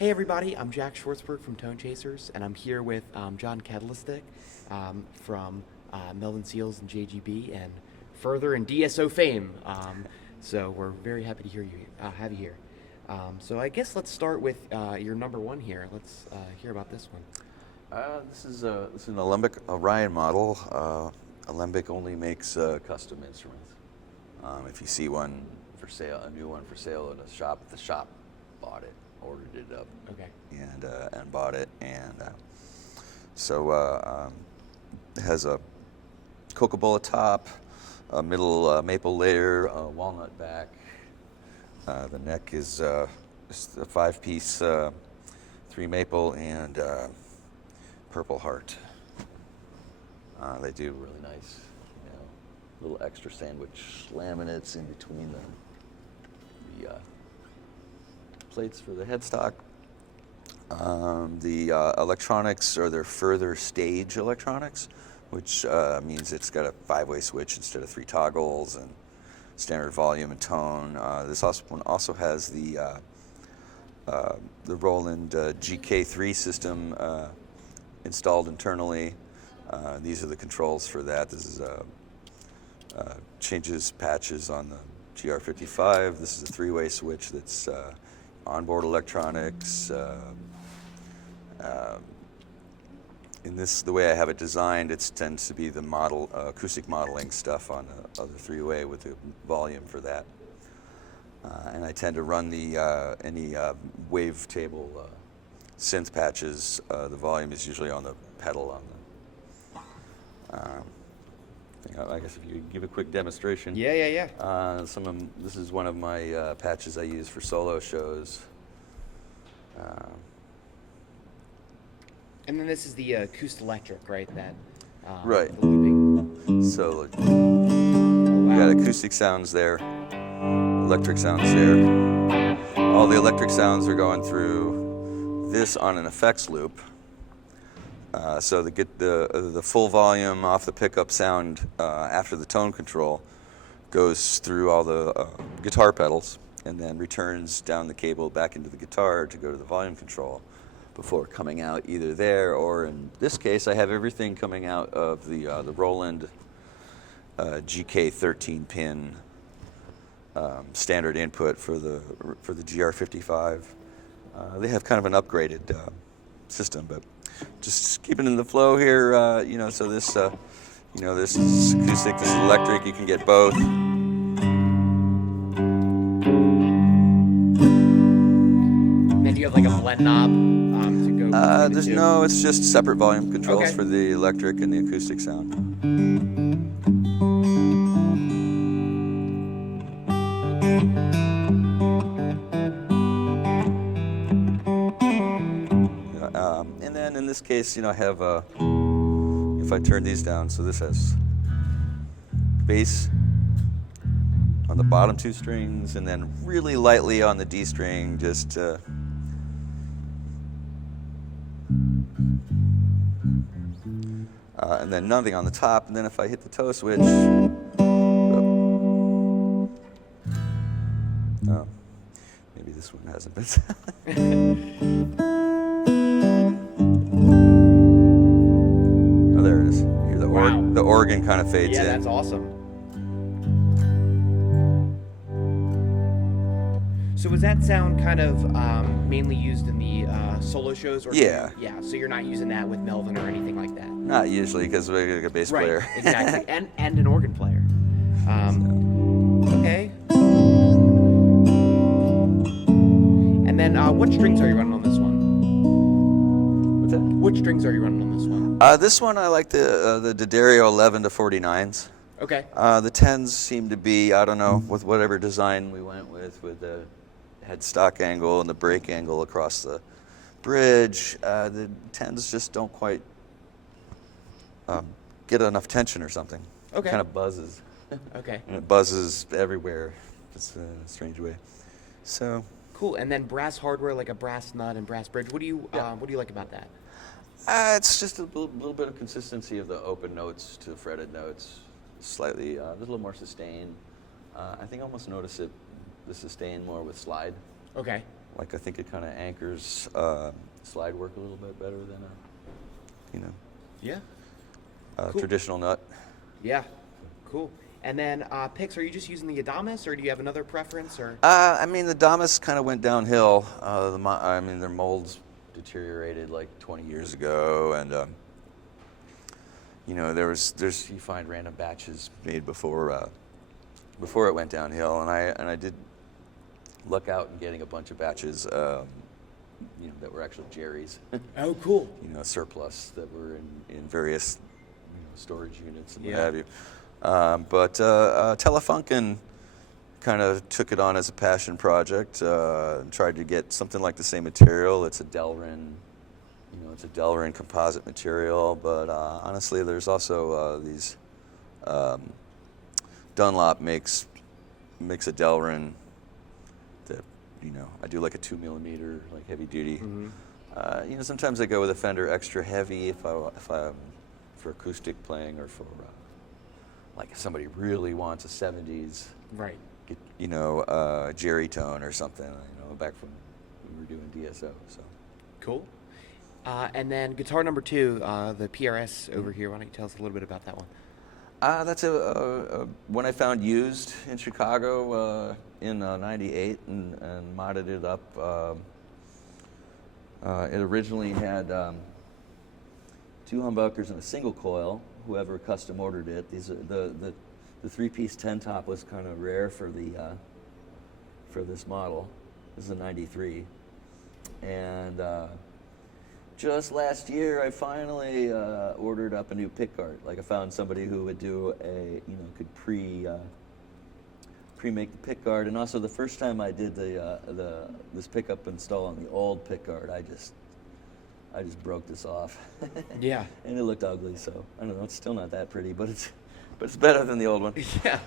Hey everybody, I'm Jack Schwartzberg from Tone Chasers, and I'm here with John Kadlecik from Melvin Seals JGB and Furthur and DSO fame. So we're very happy to have you here. So I guess let's start with your number one here. Let's hear about this one. This is an Alembic Orion model. Alembic only makes custom instruments. If you see one for sale, a new one for sale in a shop, the shop bought it, ordered it up, and bought it, and so it has a Coca-Cola top, a middle maple layer, a walnut back. The neck is just a 5-piece, 3 maple and purple heart. They do really nice, little extra sandwich laminates in between the plates for the headstock. The electronics are their Furthur stage electronics, which means it's got a 5-way switch instead of 3 toggles and standard volume and tone. This one also has the Roland GK3 system installed internally. These are the controls for that. This is changes patches on the GR55. This is a 3-way switch that's onboard electronics. In this, the way I have it designed, it tends to be the acoustic modeling stuff on the other 3-way with the volume for that. And I tend to run any wavetable synth patches. The volume is usually on the pedal on the. I guess if you give a quick demonstration. Yeah. This is one of my patches I use for solo shows. And then this is the acoustic electric, right? That right. The looping. So we got acoustic sounds there, electric sounds there. All the electric sounds are going through this on an effects loop. So to get the full volume off the pickup sound after the tone control goes through all the guitar pedals and then returns down the cable back into the guitar to go to the volume control before coming out either there or, in this case, I have everything coming out of the Roland GK 13-pin standard input for the GR55. They have kind of an upgraded system, but just keeping in the flow here, so this, this is acoustic, this is electric, you can get both. And then do you have like a blend knob to go between the two? No, it's just separate volume controls for the electric and the acoustic sound. And then in this case, I have if I turn these down, so this has bass on the bottom 2 strings, and then really lightly on the D string, just and then nothing on the top. And then if I hit the toe switch, maybe this one hasn't been. Oh, there it is. Here, the organ kind of fades in. Yeah, that's awesome. So was that sound kind of mainly used in the solo shows? Or Yeah. Yeah, so you're not using that with Melvin or anything like that? Not usually, because we're a bass Right, player. exactly, and an organ player. Okay. And then what strings are you running on this one? What's that? Which strings are you running on this one? This one I like the D'Addario 11 to 49s. Okay. The 10s seem to be, I don't know, with whatever design we went with the headstock angle and the brake angle across the bridge, the 10s just don't quite get enough tension or something. Okay. It kind of buzzes. Okay. And it buzzes everywhere, just in a strange way. So. Cool. And then brass hardware, like a brass nut and brass bridge. What do you like about that? It's just a little bit of consistency of the open notes to fretted notes. Slightly, there's a little more sustain. I think I almost notice the sustain more with slide. Okay. Like I think it kind of anchors slide work a little bit better than Yeah. Cool. traditional nut. Yeah. Cool. And then picks, are you just using the Adamas, or do you have another preference? Or I mean, the Damas kind of went downhill. I mean, their molds deteriorated like 20 years ago, and you find random batches made before it went downhill, and I did luck out in getting a bunch of batches, that were actually Jerry's. oh, cool. Surplus that were in various storage units and what Yeah. have you. But Telefunken kind of took it on as a passion project and tried to get something like the same material. It's a Delrin, it's a Delrin composite material. But honestly, there's also these Dunlop makes a Delrin that I do like a 2 millimeter, like heavy duty. Mm-hmm. Sometimes I go with a Fender extra heavy if I'm for acoustic playing, or for like if somebody really wants a 70s, Right. Jerry tone or something, back when we were doing DSO. So Cool. And then guitar number 2, the PRS over here. Why don't you tell us a little bit about that one? that's a one I found used in Chicago in '98 and modded it up. It originally had 2 humbuckers and a single coil. Whoever custom ordered it, these are the 3-piece 10-top was kind of rare for this model. This is a '93, and just last year I finally ordered up a new pickguard. Like I found somebody who would do could pre-make the pickguard, and also the first time I did this pickup install on the old pickguard, I just broke this off. Yeah. And it looked ugly, so I don't know. It's still not that pretty, but it's better than the old one. Yeah.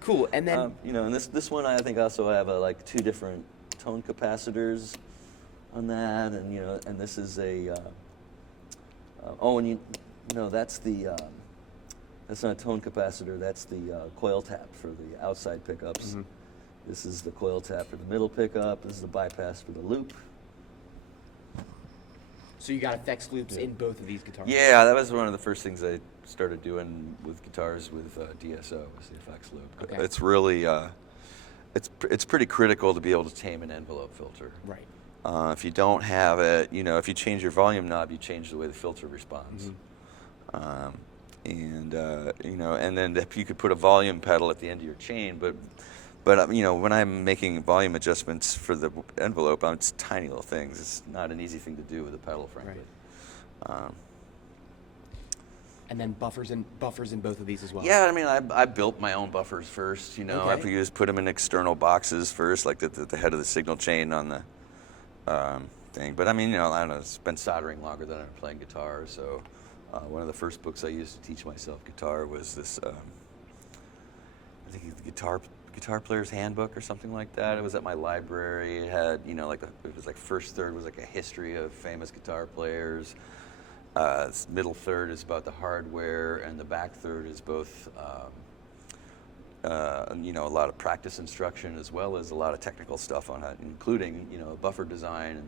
Cool. And then and this one I think also have like 2 different tone capacitors on that, and and this is a that's not a tone capacitor. That's the coil tap for the outside pickups. Mm-hmm. This is the coil tap for the middle pickup. This is the bypass for the loop. so you got effects loops in both of these guitars. Yeah, that was one of the first things I started doing with guitars with DSO was the effects loop. Okay. It's really it's pretty critical to be able to tame an envelope filter. Right. If you don't have it, if you change your volume knob, you change the way the filter responds. Mm-hmm. And then if you could put a volume pedal at the end of your chain, but when I'm making volume adjustments for the envelope, it's tiny little things. It's not an easy thing to do with a pedal, frankly. Right. And then buffers in both of these as well. Yeah, I mean, I built my own buffers first. Okay. I put them in external boxes first, like the head of the signal chain on the thing. But I mean, I don't know. It's been soldering longer than I've been playing guitar. So one of the first books I used to teach myself guitar was this. I think it's the Guitar Player's Handbook or something like that. It was at my library. It had it was like first third was like a history of famous guitar players. Middle third is about the hardware, and the back third is both, a lot of practice instruction as well as a lot of technical stuff on it, including, buffer design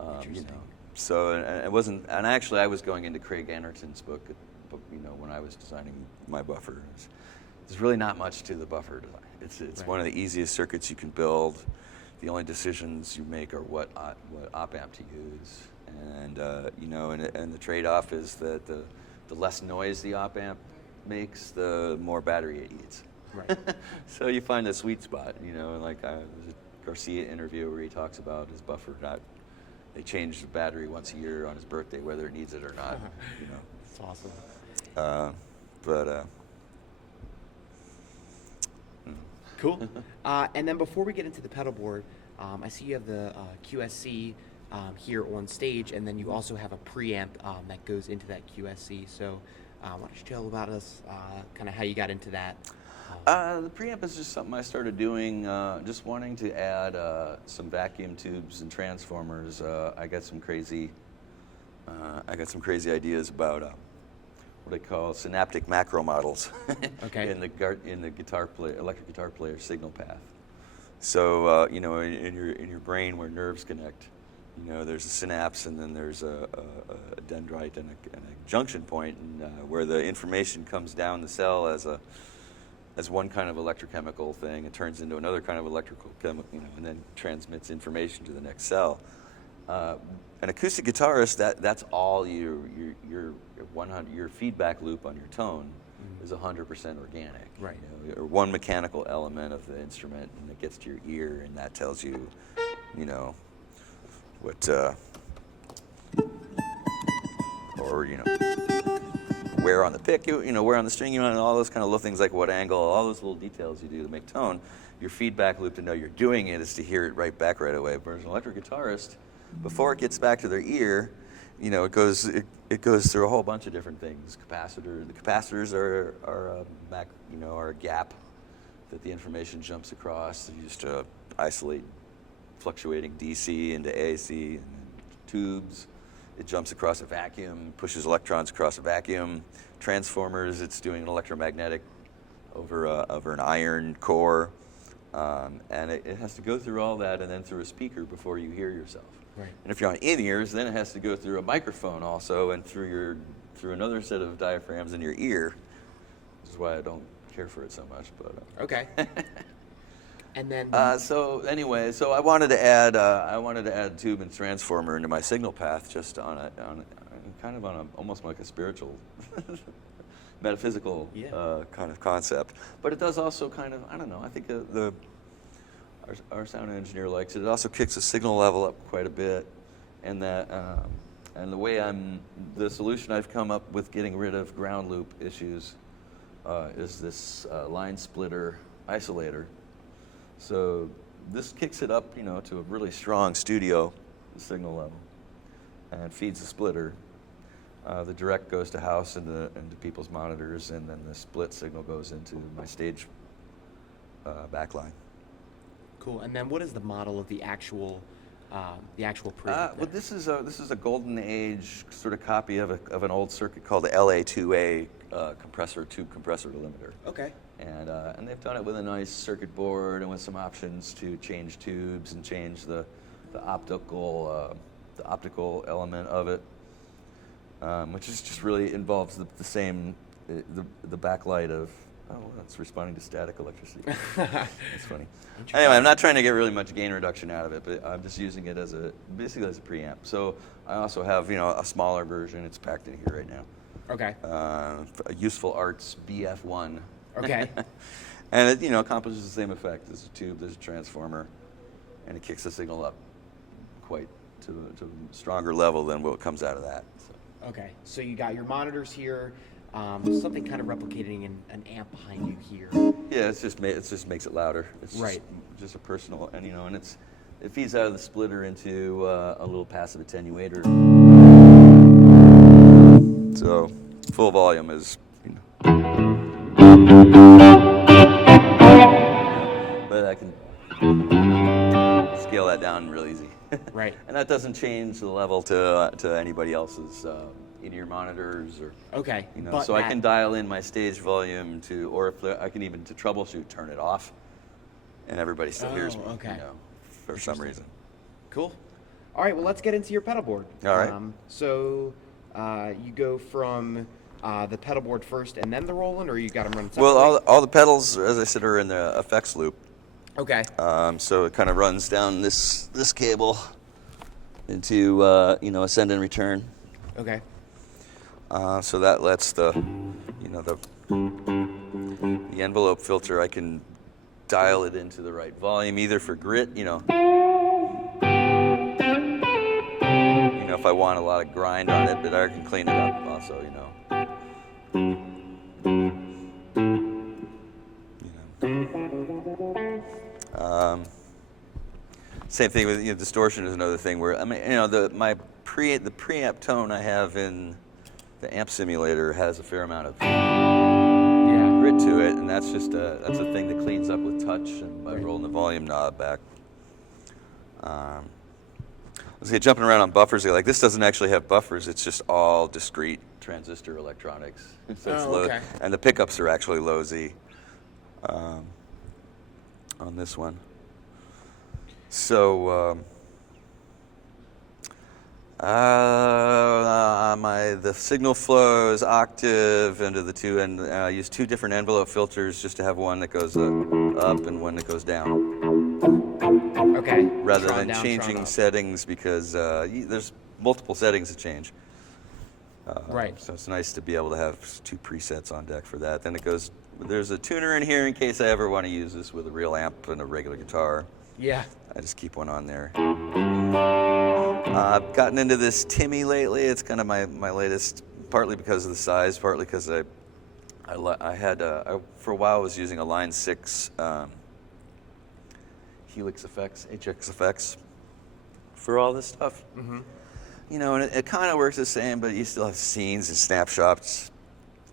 and, So it wasn't, and actually I was going into Craig Anderton's book, when I was designing my buffer. There's really not much to the buffer design. It's Right. one of the easiest circuits you can build. The only decisions you make are what op amp to use. And and the trade-off is that the less noise the op amp makes, the more battery it eats. Right. So you find a sweet spot. Like there's a Garcia interview where he talks about his buffer they change the battery once a year on his birthday, whether it needs it or not. That's awesome. Cool. And then before we get into the pedalboard, I see you have the QSC here on stage, and then you also have a preamp that goes into that QSC. So why don't you tell about us, kind of how you got into that? The preamp is just something I started doing, just wanting to add some vacuum tubes and transformers. I got some crazy ideas about what I call synaptic macro models Okay. in the electric guitar player signal path. So in your brain where nerves connect, there's a synapse, and then there's a dendrite and a junction point, and where the information comes down the cell as one kind of electrochemical thing, it turns into another kind of electrical chemical, and then transmits information to the next cell. An acoustic guitarist, that's all your feedback loop on your tone is 100% organic. Right. Or one mechanical element of the instrument, and it gets to your ear, and that tells you, what, or where on the pick, where on the string, and all those kind of little things, like what angle, all those little details you do to make tone. Your feedback loop to know you're doing it is to hear it right back right away. Whereas an electric guitarist, before it gets back to their ear, it goes through a whole bunch of different things. The capacitors are a gap that the information jumps across. They're used to isolate fluctuating DC into AC, and tubes. It jumps across a vacuum, pushes electrons across a vacuum. Transformers, it's doing an electromagnetic over an iron core, and it has to go through all that and then through a speaker before you hear yourself. Right. And if you're on in-ears, then it has to go through a microphone also, and through another set of diaphragms in your ear. This is why I don't care for it so much. But okay. And then so I wanted to add tube and transformer into my signal path, just on almost like a spiritual, metaphysical kind of concept. But it does also kind of, I don't know, I think our sound engineer likes it. It also kicks the signal level up quite a bit, and the solution I've come up with getting rid of ground loop issues is this line splitter isolator. So this kicks it up, to a really strong studio signal level, and feeds the splitter. The direct goes to house into people's monitors, and then the split signal goes into my stage backline. Cool. And then what is the model of the actual preamp? Well, this is a golden age sort of copy of an old circuit called the LA2A tube compressor delimiter. Okay. And they've done it with a nice circuit board and with some options to change tubes and change the optical element of it, which is just really involves the same the backlight of. Oh, it's responding to static electricity. That's funny. Anyway, I'm not trying to get really much gain reduction out of it, but I'm just using it basically as a preamp. So I also have a smaller version. It's packed in here right now. Okay. A Useful Arts BF1. Okay. And it accomplishes the same effect. There's a tube, there's a transformer, and it kicks the signal up quite to a stronger level than what comes out of that. So. Okay. So you got your monitors here. Something kind of replicating an amp behind you here. Yeah, it just makes it louder. It's right. Just a personal, and it feeds out of the splitter into a little passive attenuator. So full volume is, but I can scale that down real easy. Right. And that doesn't change the level to anybody else's. In-ear monitors, or okay, so I can dial in my stage volume or if I can even to troubleshoot turn it off, and everybody still hears me. Okay. For some reason. Cool. All right, well, let's get into your pedal board. All right. So you go from the pedal board first and then the Roland, or you got them running separately? Well, all the pedals, as I said, are in the effects loop. Okay. So it kind of runs down this cable into ascend and return. Okay. So that lets the envelope filter, I can dial it into the right volume, either for grit, if I want a lot of grind on it, but I can clean it up also, Same thing with distortion is another thing where the preamp tone I have in the amp simulator has a fair amount of grit to it, and that's just that's a thing that cleans up with touch and by rolling the volume knob back. Jumping around on buffers, like this doesn't actually have buffers; it's just all discrete transistor electronics. So it's low, and the pickups are actually low Z on this one. So the signal flows octave into the two, and I use 2 different envelope filters just to have one that goes up and one that goes down. Okay. Rather Tron than down, changing Tron up. settings, because there's multiple settings to change. Right. So it's nice to be able to have 2 presets on deck for that. Then it goes. There's a tuner in here in case I ever want to use this with a real amp and a regular guitar. Yeah. I just keep one on there. I've gotten into this Timmy lately. It's kind of my latest, partly because of the size, partly because I had for a while I was using a Line 6 Helix effects, HX effects for all this stuff. Mm-hmm. You know, and it kind of works the same, but you still have scenes and snapshots.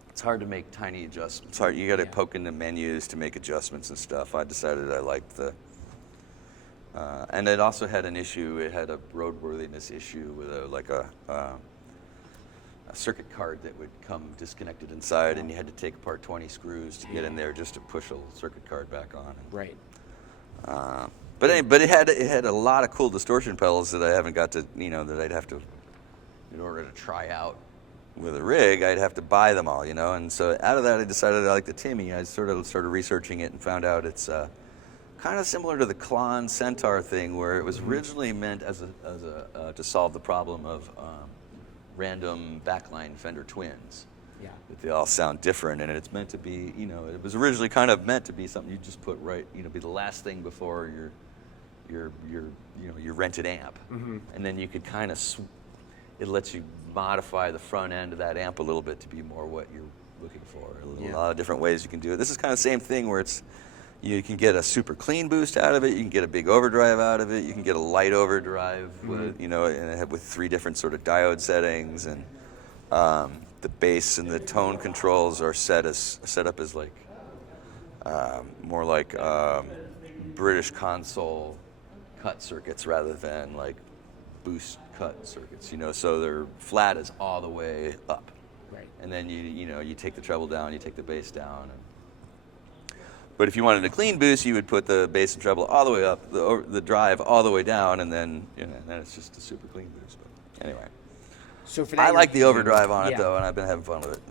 It's hard to make tiny adjustments. It's hard. You got to poke into menus to make adjustments and stuff. I decided I liked the. And it also had an issue. It had a roadworthiness issue with a circuit card that would come disconnected inside, and you had to take apart 20 screws to get in there just to push a circuit card back on. Right. But it had a lot of cool distortion pedals that I haven't got to, that I'd have to, in order to try out with a rig, I'd have to buy them all, And so out of that, I decided I liked the Timmy. I sort of started researching it and found out it's kind of similar to the Klon Centaur thing, where it was originally meant to solve the problem of random backline Fender twins. Yeah. That they all sound different, and it's meant to be, it was originally kind of meant to be something you just put right, be the last thing before your rented amp, and then you could kind of, it lets you modify the front end of that amp a little bit to be more what you're looking for. A lot of different ways you can do it. This is kind of the same thing where it's, you can get a super clean boost out of it, you can get a big overdrive out of it, you can get a light overdrive with, with 3 different sort of diode settings, and the bass and the tone controls are set up as like more like British console cut circuits rather than like boost cut circuits. So their flat is all the way up, Right. and then you take the treble down, you take the bass down. But if you wanted a clean boost, you would put the bass and treble all the way up, the drive all the way down, and then and then it's just a super clean boost. But anyway. So for that, I you're like the using- overdrive on it yeah. though, and I've been having fun with it.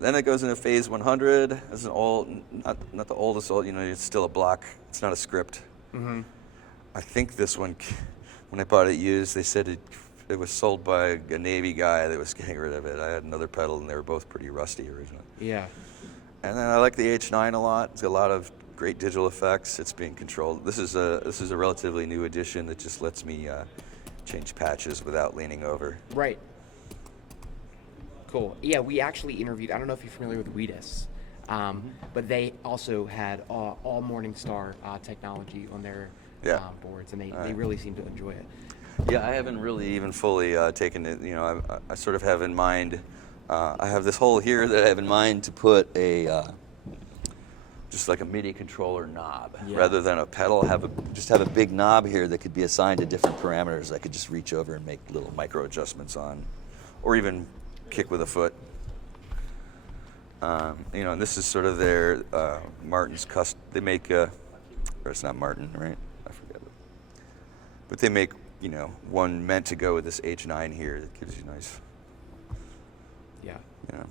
Then it goes into Phase 100. This is an old, not the oldest old. It's still a block. It's not a script. Mm-hmm. I think this one, when I bought it used, they said it was sold by a Navy guy that was getting rid of it. I had another pedal, and they were both pretty rusty originally. Yeah. And then I like the H9 a lot. It's got a lot of great digital effects. It's being controlled. This is a relatively new edition that just lets me change patches without leaning over. Right. Cool. Yeah, we actually interviewed, I don't know if you're familiar with Wheatus, but they also had all Morningstar technology on their boards, and they really seem to enjoy it. Yeah, I haven't really even fully taken it. I sort of have in mind, I have this hole here that I have in mind to put just like a MIDI controller knob. Yeah. Rather than a pedal, just have a big knob here that could be assigned to different parameters I could just reach over and make little micro adjustments on, or even kick with a foot. And this is sort of their Martin's custom. They make, or it's not Martin, right? I forget. But they make, one meant to go with this H9 here that gives you nice. Yeah. Yeah.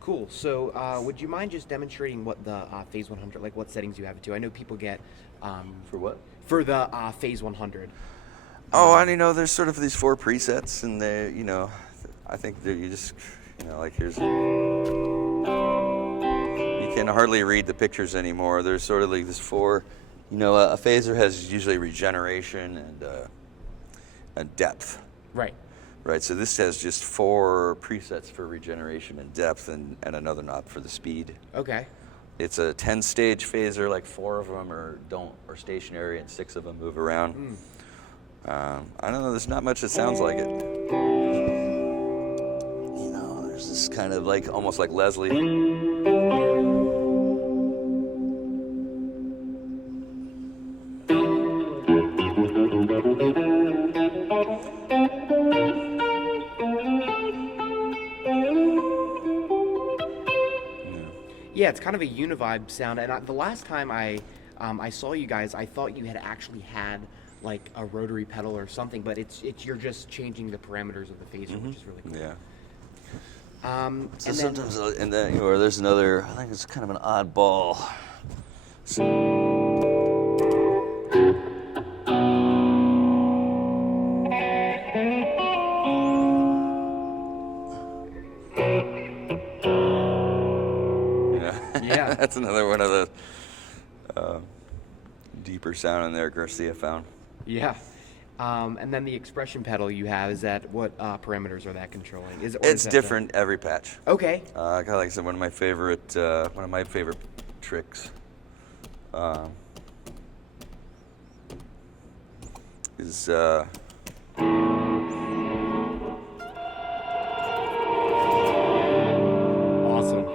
Cool. So would you mind just demonstrating what the Phase 100, like what settings you have it to? I know people get... For what? For the Phase 100. Oh, and there's sort of these 4 presets, and they, I think that you just, like here's, you can hardly read the pictures anymore. There's sort of like this 4, a phaser has usually regeneration and depth. Right. Right, so this has just 4 presets for regeneration and depth, and another knob for the speed. Okay. It's a 10-stage phaser, like 4 of them are stationary, and 6 of them move around. I don't know, there's not much that sounds like it. There's this kind of like, almost like Leslie. Yeah, it's kind of a univibe sound, and the last time I saw you guys, I thought you had actually had like a rotary pedal or something, but it's you're just changing the parameters of the phaser, which is really cool. Yeah. So and sometimes, and then, or there's another, I think it's kind of an oddball. So, Yeah. that's another one of the deeper sound in there Garcia found. Yeah. And then the expression pedal you have, is that what parameters are that controlling? It's different every patch. Okay. Kind of like I said, one of my favorite tricks is Awesome.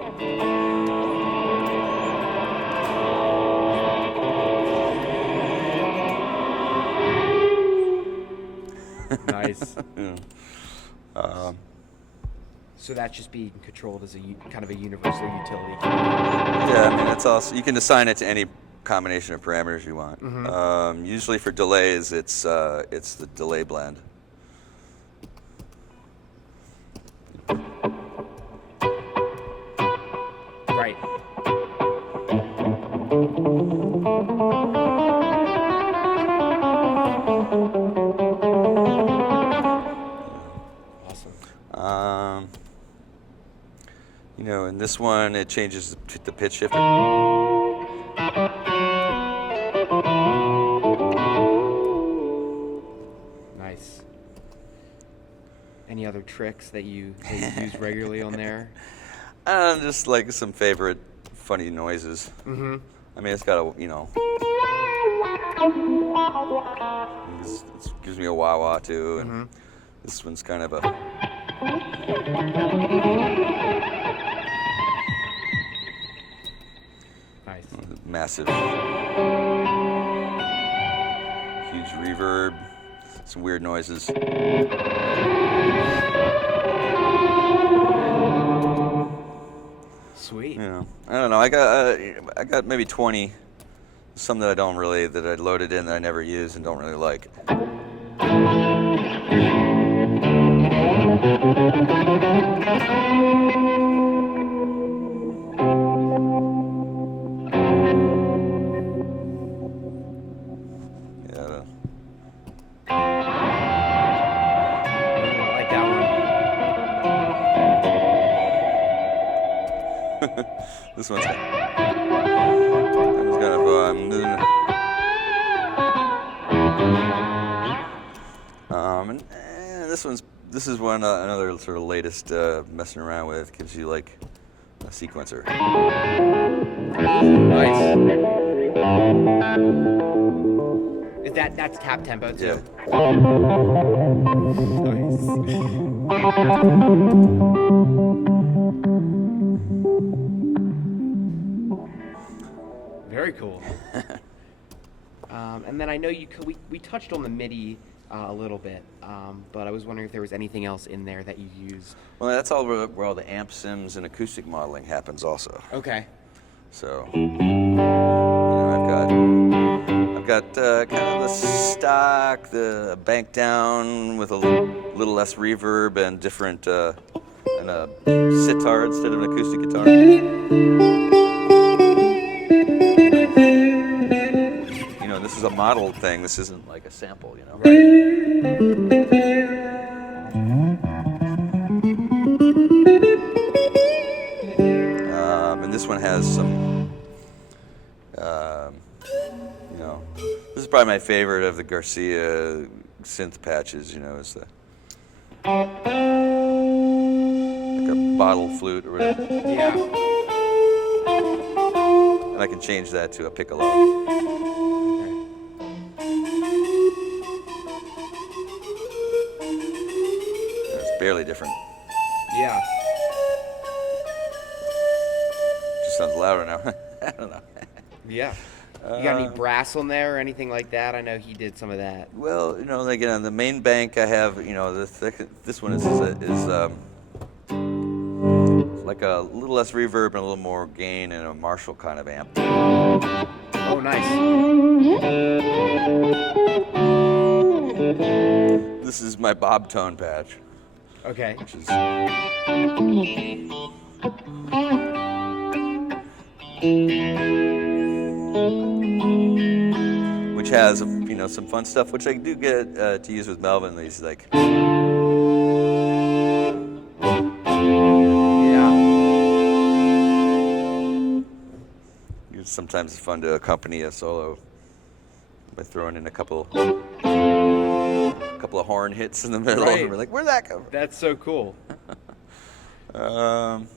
Nice. Yeah. So that's just being controlled as a kind of a universal utility. Yeah, I mean, it's also, you can assign it to any combination of parameters you want. Usually for delays, it's the delay blend. Right. Awesome. You know, in this one, it changes the pitch shifter. Nice. Any other tricks that you use regularly on there? Just like some favorite funny noises. I mean, it's got a, you know, it gives me a wah-wah too, and this one's kind of a nice, massive, huge reverb, some weird noises. Sweet. You know, I don't know. I got maybe 20. Some that I loaded in that I never use and don't really like. Yeah. I like that one. This one's kind of and this is one another sort of latest messing around with. Gives you like a sequencer. Nice. Is that's tap tempo too? Yeah. Very cool. And then I know we touched on the Midi a little bit, but I was wondering if there was anything else in there that you use. Well, that's all where all the amp sims and acoustic modeling happens also. Okay. So, you know, I've got kind of the stock, the bank down with a little less reverb and different, and a sitar instead of an acoustic guitar. You know, this is a modeled thing. This isn't like a sample, you know. Right. And this one has some, you know, this is probably my favorite of the Garcia synth patches, you know, is the, like a bottle flute or whatever. Yeah. And I can change that to a piccolo. Okay. It's barely different. Yeah. Just sounds louder now. I don't know. Yeah. You got any brass on there or anything like that? I know he did some of that. Well, you know, again, on the main bank, I have, you know, this one is like a little less reverb and a little more gain and a Marshall kind of amp. Oh, nice. This is my bob tone patch, Okay. which is which has some fun stuff, which I do get to use with Melvin. These like sometimes it's fun to accompany a solo by throwing in a couple of horn hits in the middle. Right. And we're like, where'd that come from? That's so cool. And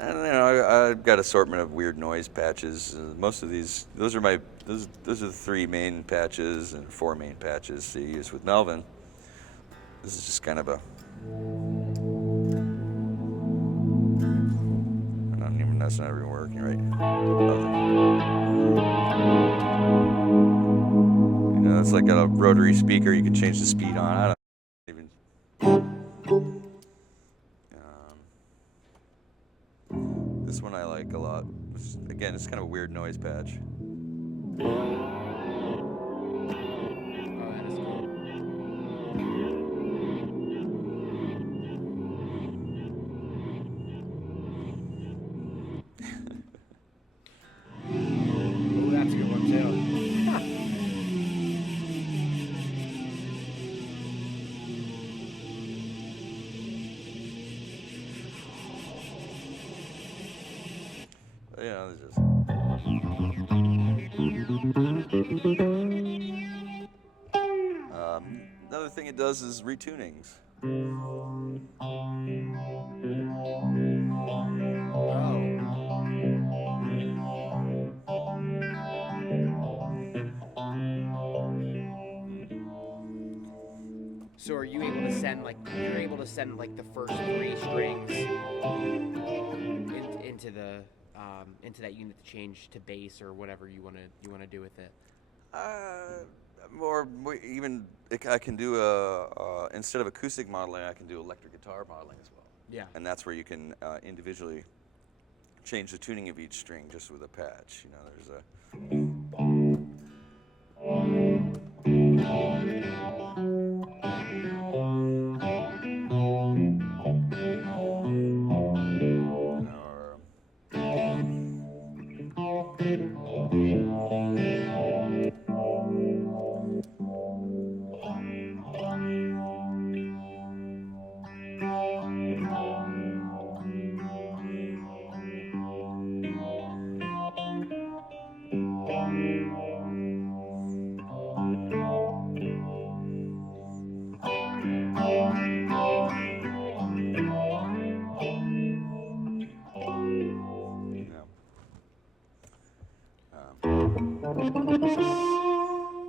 I've got assortment of weird noise patches. Most of these, those are the 3 main patches and 4 main patches to use with Melvin. This is just kind of a. I don't even know, that's not even working right. It's like a rotary speaker. You can change the speed on. I don't even. This one I like a lot. Again, it's kind of a weird noise patch. That's a good one too. Yeah, just. Another thing it does is retunings. So are you able to send like the first 3 strings into that unit to change to bass or whatever you want to do with it? Even I can do instead of acoustic modeling, I can do electric guitar modeling as well. Yeah. And that's where you can individually change the tuning of each string just with a patch. There's a.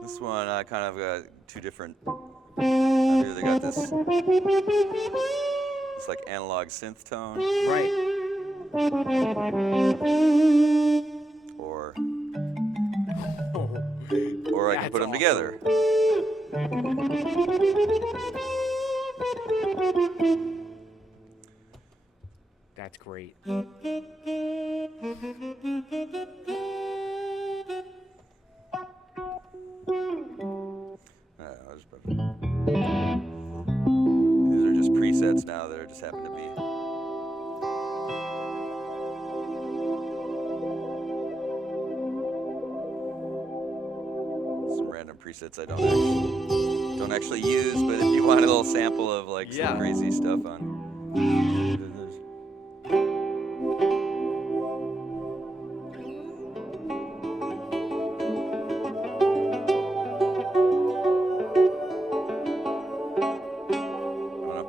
This one I kind of got 2 different. Here they got this. It's like analog synth tone. Right. Or I can put them together. That's great. These are just presets now that just happen to be. Some random presets I don't actually use, but if you want a little sample of like some crazy stuff on.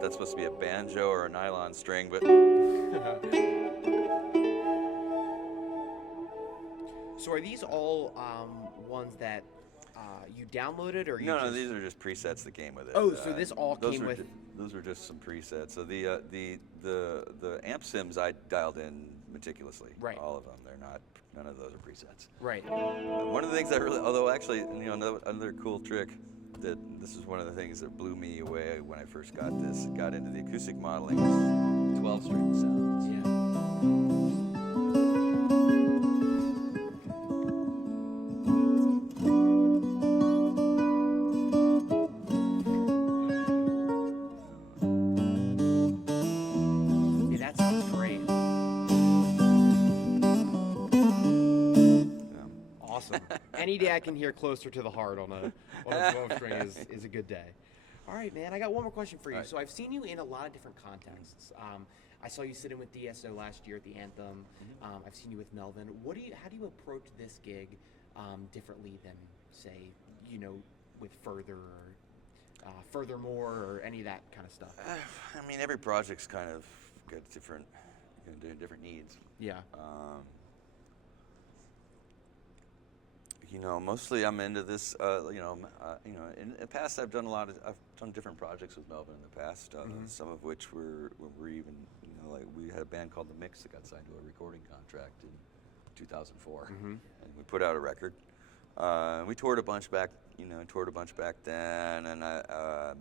That's supposed to be a banjo or a nylon string, but. So are these all ones that you downloaded, or you No, these are just presets that came with it. Oh, so this all came with. Those were just some presets. So the amp sims I dialed in meticulously. Right. All of them. None of those are presets. Right. One of the things although actually, another cool trick. This is one of the things that blew me away when I first got into the acoustic modeling, was 12-string sounds. Yeah. any day I can hear closer to the heart on a 12 string is a good day. All right, man. I got one more question for you. Right. So I've seen you in a lot of different contexts. I saw you sit in with DSO last year at the Anthem. I've seen you with Melvin. How do you approach this gig differently than, say, with Furthur or Furthermore or any of that kind of stuff? I mean, every project's kind of got different needs. Yeah. Mostly I'm into this. In the past I've done different projects with Melvin in the past. Some of which were even, like we had a band called The Mix that got signed to a recording contract in 2004, and we put out a record. We toured a bunch back, then, and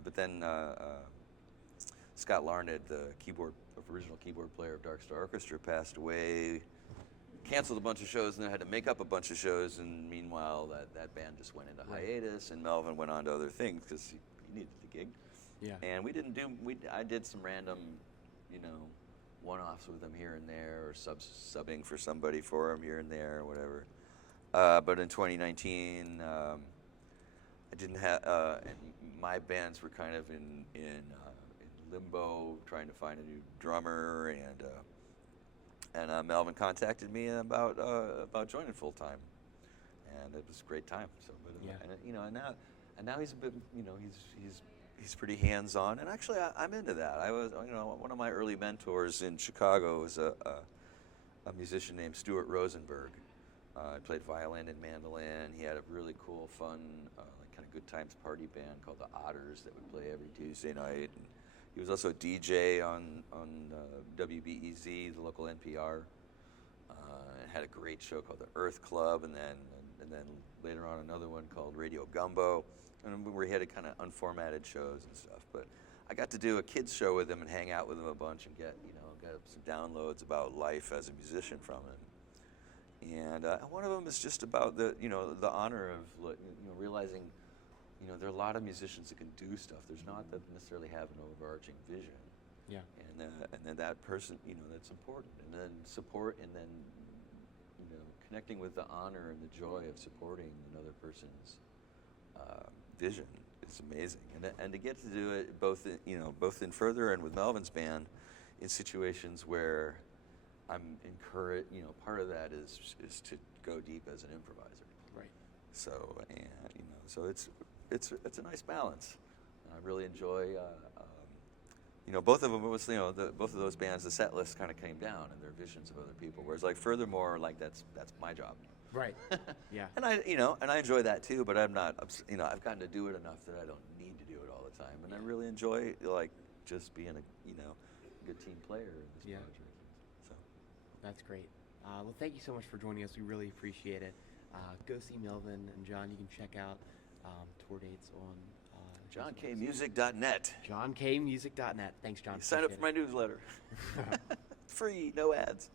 but then Scott Larned, the original keyboard player of Dark Star Orchestra, passed away. Canceled a bunch of shows and then had to make up a bunch of shows, and meanwhile that band just went into hiatus, and Melvin went on to other things because he needed the gig. Yeah. And I did some random, one-offs with him here and there, or subbing for somebody for him here and there, or whatever. But in 2019, I didn't have, and my bands were kind of in limbo, trying to find a new drummer, and Melvin contacted me about joining full time, and it was a great time. So, and now he's a bit, he's pretty hands on, and actually I'm into that. I was, one of my early mentors in Chicago was a musician named Stuart Rosenberg. He played violin and mandolin. He had a really cool, fun, kind of good times party band called the Otters that would play every Tuesday night. And he was also a DJ on WBEZ, the local NPR. And had a great show called the Earth Club, and then later on another one called Radio Gumbo, and where he had kind of unformatted shows and stuff. But I got to do a kids show with him and hang out with him a bunch and get some downloads about life as a musician from him. And one of them is just about the honor of realizing there are a lot of musicians that can do stuff. There's not that necessarily have an overarching vision. Yeah. And then that person, that's important. And then support, and then connecting with the honor and the joy of supporting another person's vision is amazing. And to get to do it both in Furthur and with Melvin's band, in situations where I'm encouraged. Part of that is to go deep as an improviser. Right. So so it's a nice balance. I really enjoy. Both of them was both of those bands. The set list kind of came down, and their visions of other people. Whereas like Furthermore, like that's my job. Right. Yeah. And I enjoy that too. But I'm not. I've gotten to do it enough that I don't need to do it all the time. And I really enjoy just being a good team player in this project. So. That's great. Well, thank you so much for joining us. We really appreciate it. Go see Melvin and John. You can check out tour dates on JohnKmusic.net. JohnKmusic.net. Thanks, John. Sign up for my newsletter. Free, no ads.